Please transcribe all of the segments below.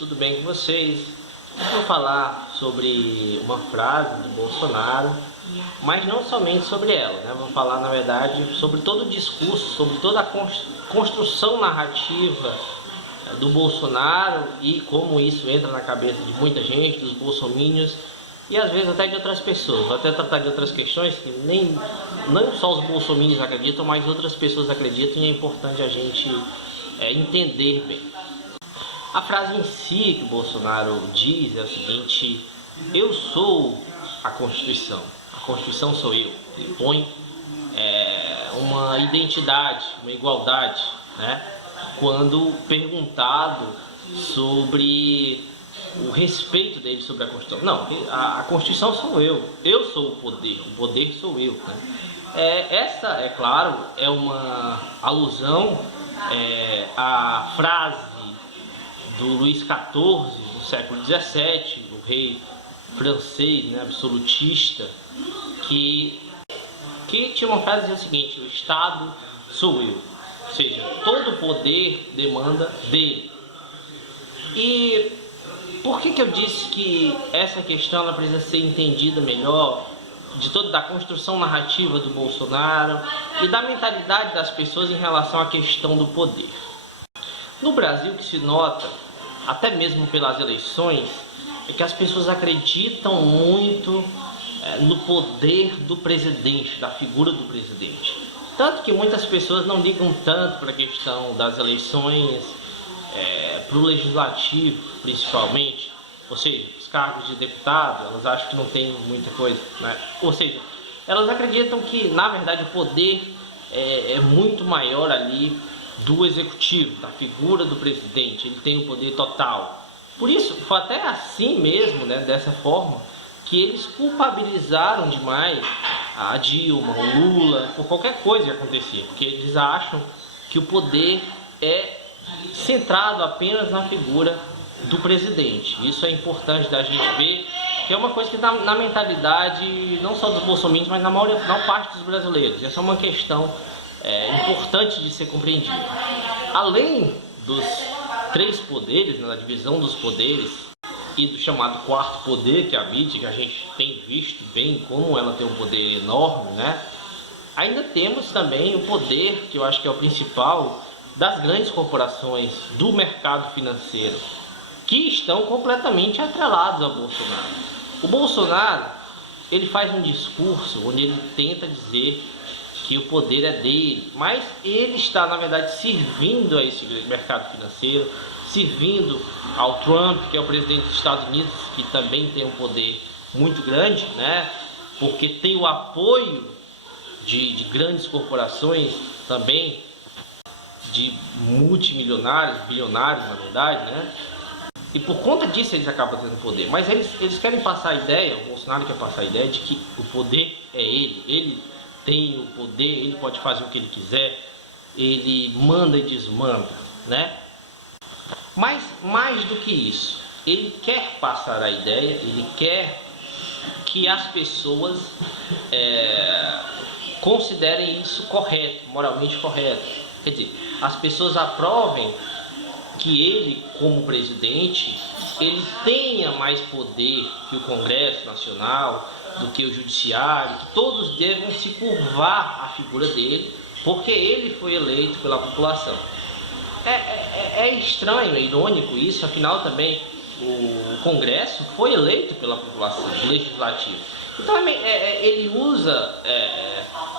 tudo bem com vocês? Eu vou falar sobre uma frase do Bolsonaro, mas não somente sobre ela, né? Vou falar, na verdade, sobre todo o discurso, sobre toda a construção narrativa do Bolsonaro e como isso entra na cabeça de muita gente, dos bolsominions e às vezes até de outras pessoas. Vou até tratar de outras questões que não só os bolsominions acreditam, mas outras pessoas acreditam, e é importante a gente entender bem. A frase em si que o Bolsonaro diz é a seguinte: eu sou a Constituição sou eu. Ele põe uma identidade, uma igualdade, né? Quando perguntado sobre o respeito dele sobre a Constituição. Não, a Constituição sou eu sou o poder sou eu, né? Essa, é claro, é uma alusão à frase do Luís XIV, do século XVII, o rei francês, né, absolutista, que tinha uma frase que dizia o seguinte: o Estado sou eu, ou seja, todo o poder demanda dele. E por que eu disse que essa questão ela precisa ser entendida melhor, da construção narrativa do Bolsonaro e da mentalidade das pessoas em relação à questão do poder? No Brasil, o que se nota, até mesmo pelas eleições, é que as pessoas acreditam muito no poder do presidente, da figura do presidente. Tanto que muitas pessoas não ligam tanto para a questão das eleições, para o legislativo principalmente, ou seja, os cargos de deputado, elas acham que não tem muita coisa, né? Ou seja, elas acreditam que na verdade o poder é muito maior ali do executivo, da figura do presidente. Ele tem o poder total. Por isso, foi até assim mesmo, né, dessa forma, que eles culpabilizaram demais a Dilma, o Lula, por qualquer coisa que acontecia, porque eles acham que o poder é centrado apenas na figura do presidente. Isso é importante da gente ver, que é uma coisa que está na mentalidade não só dos bolsominions, mas na maior parte dos brasileiros. Essa é uma questão importante de ser compreendida. Além dos três poderes, né, da divisão dos poderes e do chamado quarto poder, que é a mídia, que a gente tem visto bem como ela tem um poder enorme, né? Ainda temos também o poder, que eu acho que é o principal, das grandes corporações do mercado financeiro, que estão completamente atrelados ao Bolsonaro. O Bolsonaro, ele faz um discurso onde ele tenta dizer que o poder é dele, mas ele está, na verdade, servindo a esse mercado financeiro, servindo ao Trump, que é o presidente dos Estados Unidos, que também tem um poder muito grande, né? Porque tem o apoio de grandes corporações também, de multimilionários, bilionários, na verdade, né? E por conta disso eles acabam tendo poder. Mas eles querem passar a ideia, o Bolsonaro quer passar a ideia de que o poder é ele tem o poder, ele pode fazer o que ele quiser, ele manda e desmanda, né? Mas mais do que isso, ele quer passar a ideia, ele quer que as pessoas considerem isso correto, moralmente correto. Quer dizer, as pessoas aprovem que ele, como presidente, ele tenha mais poder que o Congresso Nacional, do que o Judiciário, que todos devem se curvar à figura dele, porque ele foi eleito pela população. É estranho, é irônico isso, afinal também o Congresso foi eleito pela população, o Legislativo. Então ele usa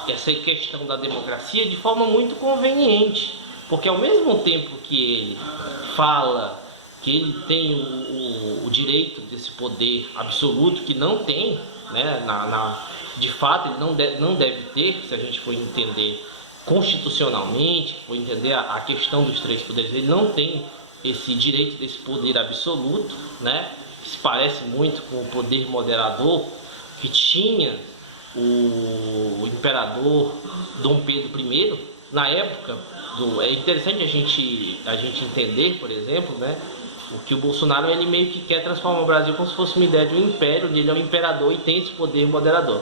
essa questão da democracia de forma muito conveniente, porque ao mesmo tempo que ele fala que ele tem o direito desse poder absoluto, que não tem, né, de fato ele não deve ter, se a gente for entender constitucionalmente, for entender a questão dos três poderes, ele não tem esse direito desse poder absoluto, né, que se parece muito com o poder moderador que tinha o imperador Dom Pedro I na época. É interessante a gente entender, por exemplo, né, o que o Bolsonaro ele meio que quer transformar o Brasil como se fosse uma ideia de um império, onde ele é um imperador e tem esse poder moderador.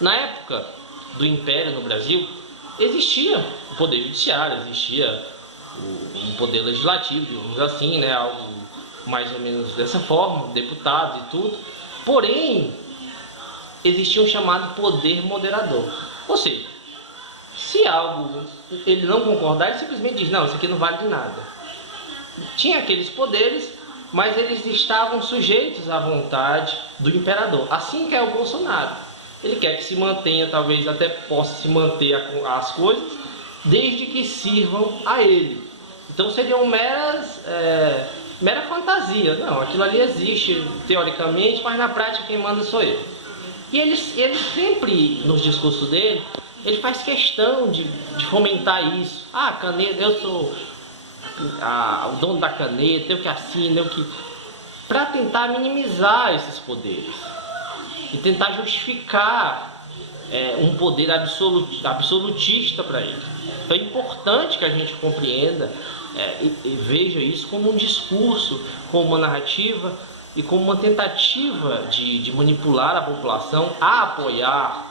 Na época do império no Brasil, existia o poder judiciário, existia um poder legislativo, digamos assim, né, algo mais ou menos dessa forma, deputados e tudo. Porém, existia um chamado poder moderador. Ou seja, se algo ele não concordar, ele simplesmente diz, não, isso aqui não vale de nada. Tinha aqueles poderes, mas eles estavam sujeitos à vontade do imperador. Assim que é o Bolsonaro. Ele quer que se mantenha, talvez até possa se manter as coisas, desde que sirvam a ele. Então seriam mera fantasia. Não, aquilo ali existe teoricamente, mas na prática quem manda sou eu. E ele sempre, nos discursos dele, ele faz questão de fomentar isso. Ah, caneta, eu sou o dono da caneta, eu que assino, eu que... Para tentar minimizar esses poderes e tentar justificar um poder absolutista para ele. Então é importante que a gente compreenda e veja isso como um discurso, como uma narrativa e como uma tentativa de manipular a população a apoiar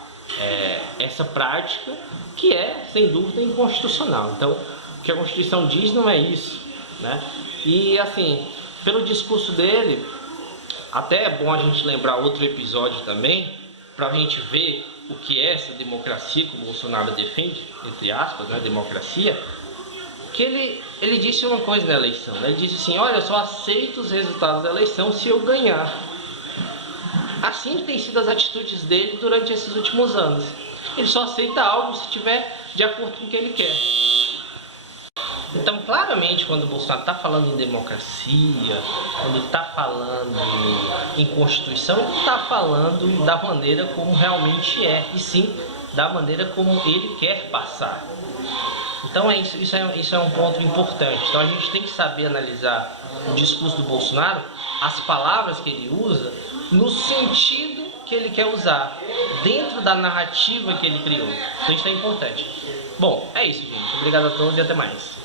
essa prática que é, sem dúvida, inconstitucional. Então, o que a Constituição diz não é isso, né? E assim, pelo discurso dele, até é bom a gente lembrar outro episódio também, para a gente ver o que é essa democracia que o Bolsonaro defende, entre aspas, né, democracia, que ele disse uma coisa na eleição, né? Ele disse assim, olha, eu só aceito os resultados da eleição se eu ganhar. Assim tem sido as atitudes dele durante esses últimos anos. Ele só aceita algo se estiver de acordo com o que ele quer. Então, claramente, quando o Bolsonaro está falando em democracia, quando ele está falando em Constituição, ele está falando da maneira como realmente é, e sim da maneira como ele quer passar. Então, isso é um ponto importante. Então, a gente tem que saber analisar o discurso do Bolsonaro, as palavras que ele usa, no sentido que ele quer usar, dentro da narrativa que ele criou. Então, isso é importante. Bom, é isso, gente. Obrigado a todos e até mais.